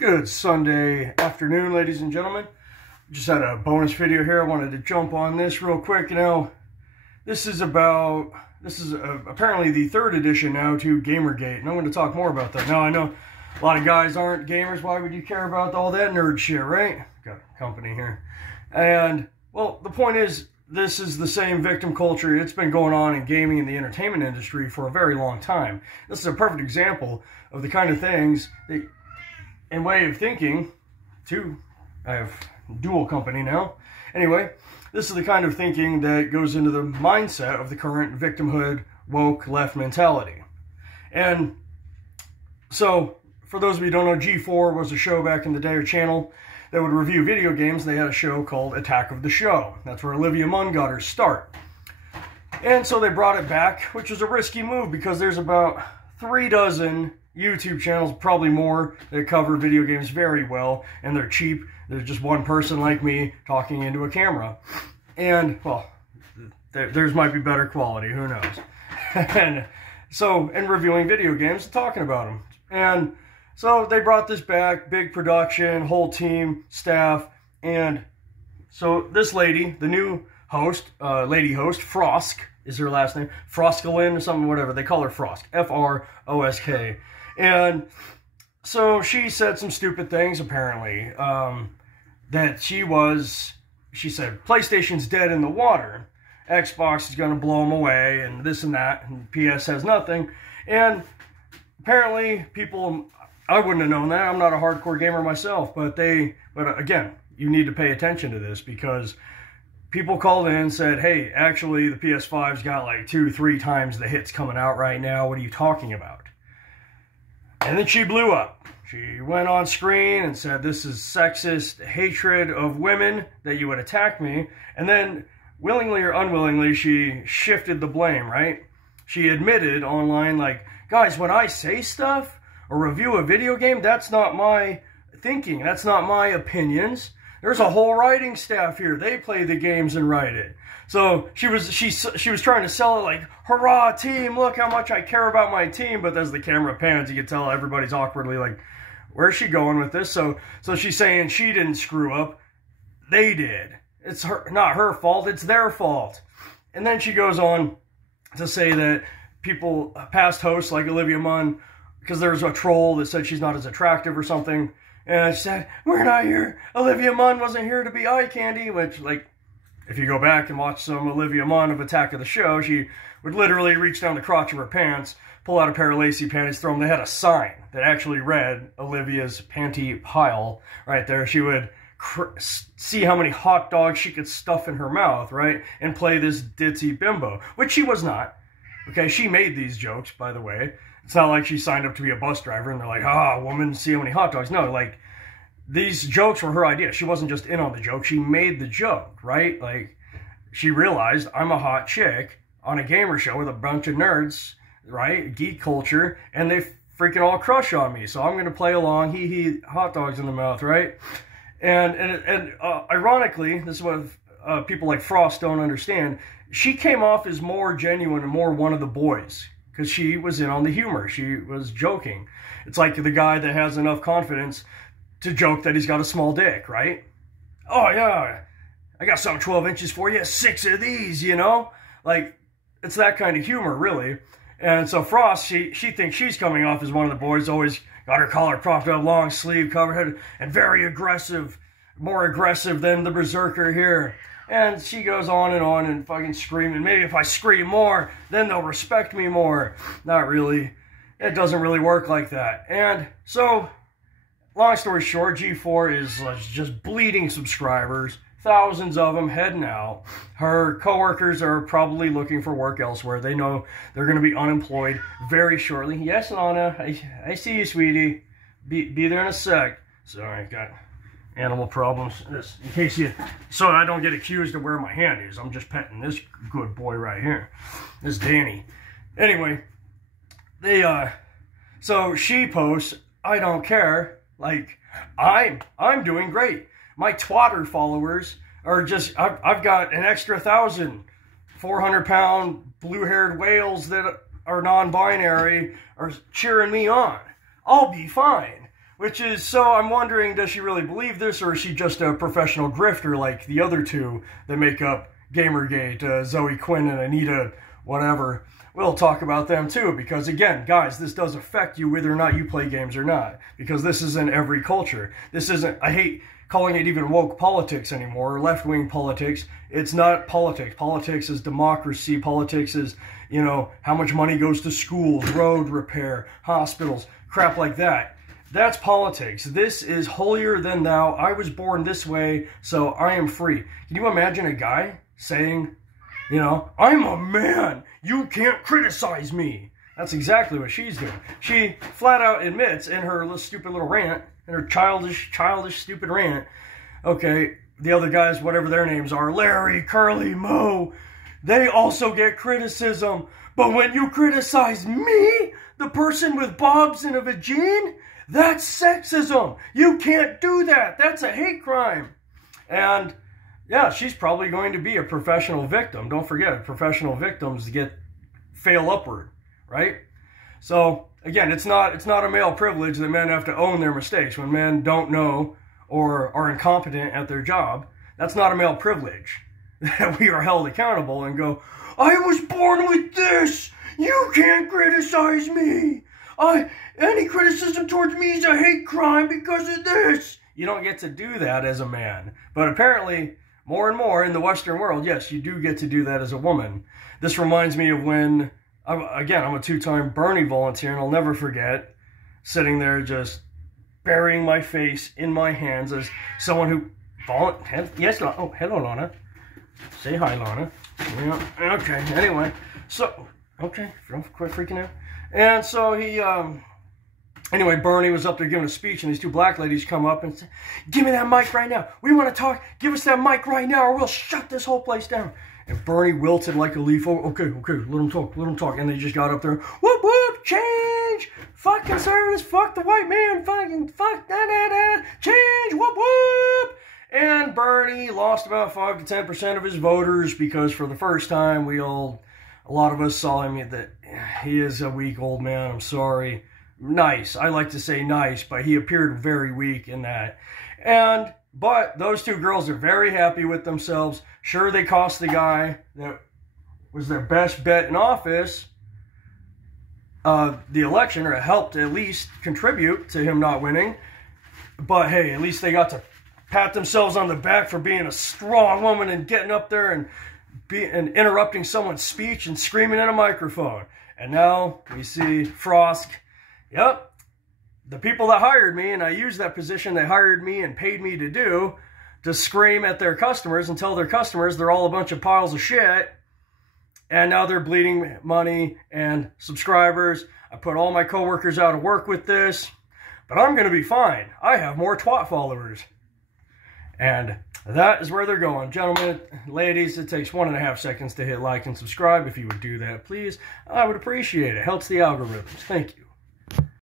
Good Sunday afternoon, ladies and gentlemen. Just had a bonus video here. I wanted to jump on this real quick. You know, this is apparently the third edition now to GamerGate, and I'm going to talk more about that. Now, I know a lot of guys aren't gamers. Why would you care about all that nerd shit, right? Got a company here. And, well, the point is, this is the same victim culture. It's been going on in gaming and the entertainment industry for a very long time. This is a perfect example of the kind of things that, and way of thinking, too. I have dual company now. Anyway, this is the kind of thinking that goes into the mindset of the current victimhood, woke, left mentality. And so, for those of you who don't know, G4 was a show back in the day, or channel, that would review video games. They had a show called Attack of the Show. That's where Olivia Munn got her start. And so they brought it back, which was a risky move because there's about 3 dozen YouTube channels, probably more, that cover video games very well, and they're cheap. There's just one person like me talking into a camera. And, well, theirs might be better quality, who knows. And so, and reviewing video games and talking about them. And so they brought this back, big production, whole team, staff, and so this lady, the new host, lady host, Frosk is her last name, Froskalin or something, whatever, they call her Frosk, F-R-O-S-K. And so she said some stupid things, apparently, that she said, PlayStation's dead in the water, Xbox is going to blow them away, and this and that, and PS has nothing. And apparently people, I wouldn't have known that, I'm not a hardcore gamer myself, but again, you need to pay attention to this, because people called in and said, hey, actually the PS5's got like 2-3 times the hits coming out right now, what are you talking about? And then she blew up. She went on screen and said, this is sexist hatred of women, that you would attack me. And then, willingly or unwillingly, she shifted the blame, right? She admitted online, like, guys, when I say stuff or review a video game, that's not my thinking. That's not my opinions. There's a whole writing staff here. They play the games and write it. So she was trying to sell it like, hurrah, team, look how much I care about my team. But as the camera pans, you can tell everybody's awkwardly like, where's she going with this? So she's saying she didn't screw up. They did. It's not her fault. It's their fault. And then she goes on to say that people, past hosts like Olivia Munn, because there's a troll that said she's not as attractive or something. And she said, we're not here. Olivia Munn wasn't here to be eye candy, which, like, if you go back and watch some Olivia Munn of Attack of the Show, she would literally reach down the crotch of her pants, pull out a pair of lacy panties, throw them. They had a sign that actually read Olivia's panty pile right there. She would see how many hot dogs she could stuff in her mouth, right? And play this ditzy bimbo, which she was not. Okay, she made these jokes, by the way. It's not like she signed up to be a bus driver and they're like, woman, see how many hot dogs. No, like, these jokes were her idea. She wasn't just in on the joke. She made the joke, right? Like, she realized I'm a hot chick on a gamer show with a bunch of nerds, right? Geek culture, and they freaking all crush on me. So I'm going to play along, hee, hot dogs in the mouth, right? And ironically, this is what people like Frost don't understand. She came off as more genuine and more one of the boys, because she was in on the humor. She was joking. It's like the guy that has enough confidence to joke that he's got a small dick, right? Oh, yeah, I got some 12 inches for you, 6 of these, you know? Like, it's that kind of humor, really. And so Frost, she thinks she's coming off as one of the boys, always got her collar propped up, long sleeve, covered, and very aggressive, more aggressive than the berserker here. And she goes on and fucking screaming, maybe if I scream more, then they'll respect me more. Not really. It doesn't really work like that. And so, long story short, G4 is just bleeding subscribers, thousands of them heading out. Her coworkers are probably looking for work elsewhere. They know they're going to be unemployed very shortly. Yes, Lana, I see you, sweetie. Be there in a sec. Sorry, got animal problems. This, in case so I don't get accused of where my hand is. I'm just petting this good boy right here. This Danny. Anyway, so she posts, I don't care. Like, I'm doing great. My twatter followers are just, I've got an extra 1,000 400-pound blue-haired whales that are non-binary are cheering me on. I'll be fine. Which is, so I'm wondering, does she really believe this, or is she just a professional grifter like the other two that make up GamerGate, Zoe Quinn and Anita whatever? We'll talk about them too, because again, guys, this does affect you whether or not you play games or not, because this is in every culture. This isn't, I hate calling it even woke politics anymore, or left-wing politics. It's not politics. Politics is democracy. Politics is, you know, how much money goes to schools, road repair, hospitals, crap like that. That's politics. This is holier than thou. I was born this way, so I am free. Can you imagine a guy saying, you know, I'm a man. You can't criticize me. That's exactly what she's doing. She flat out admits in her little stupid little rant, in her childish, stupid rant, okay, the other guys, whatever their names are, Larry, Curly, Mo, they also get criticism. But when you criticize me, the person with bobs and a vagine, that's sexism. You can't do that. That's a hate crime. And yeah, she's probably going to be a professional victim. Don't forget, professional victims fail upward, right? So again, it's not a male privilege that men have to own their mistakes. When men don't know or are incompetent at their job, that's not a male privilege. That we are held accountable and go, I was born with this. You can't criticize me. Any criticism towards me is a hate crime because of this. You don't get to do that as a man. But apparently, more and more in the Western world, yes, you do get to do that as a woman. This reminds me of when, again, I'm a two-time Bernie volunteer, and I'll never forget sitting there just burying my face in my hands as someone who yes, oh, hello, Lana. Say hi, Lana. Yeah, okay, anyway. So, okay, don't quit freaking out. And so he, anyway, Bernie was up there giving a speech, and these two black ladies come up and say, give me that mic right now. We want to talk. Give us that mic right now, or we'll shut this whole place down. And Bernie wilted like a leaf. Oh, okay, let him talk. And they just got up there, whoop, whoop, change. Fuck conservatives, fuck the white man, fuck, change, whoop, whoop. And Bernie lost about 5 to 10% of his voters because for the first time, a lot of us saw him that he is a weak old man. I'm sorry. Nice. I like to say nice, but he appeared very weak in that. But those two girls are very happy with themselves. Sure, they cost the guy that was their best bet in office the election, or helped at least contribute to him not winning. But hey, at least they got to pat themselves on the back for being a strong woman and getting up there and interrupting someone's speech and screaming in a microphone. And now we see Frosk. Yep, the people that hired me, and I used that position they hired me and paid me to do, to scream at their customers and tell their customers they're all a bunch of piles of shit. And now they're bleeding money and subscribers. I put all my coworkers out of work with this, but I'm going to be fine. I have more twat followers. And that is where they're going. Gentlemen, ladies, it takes 1.5 seconds to hit like and subscribe. If you would do that, please, I would appreciate it. Helps the algorithms. Thank you.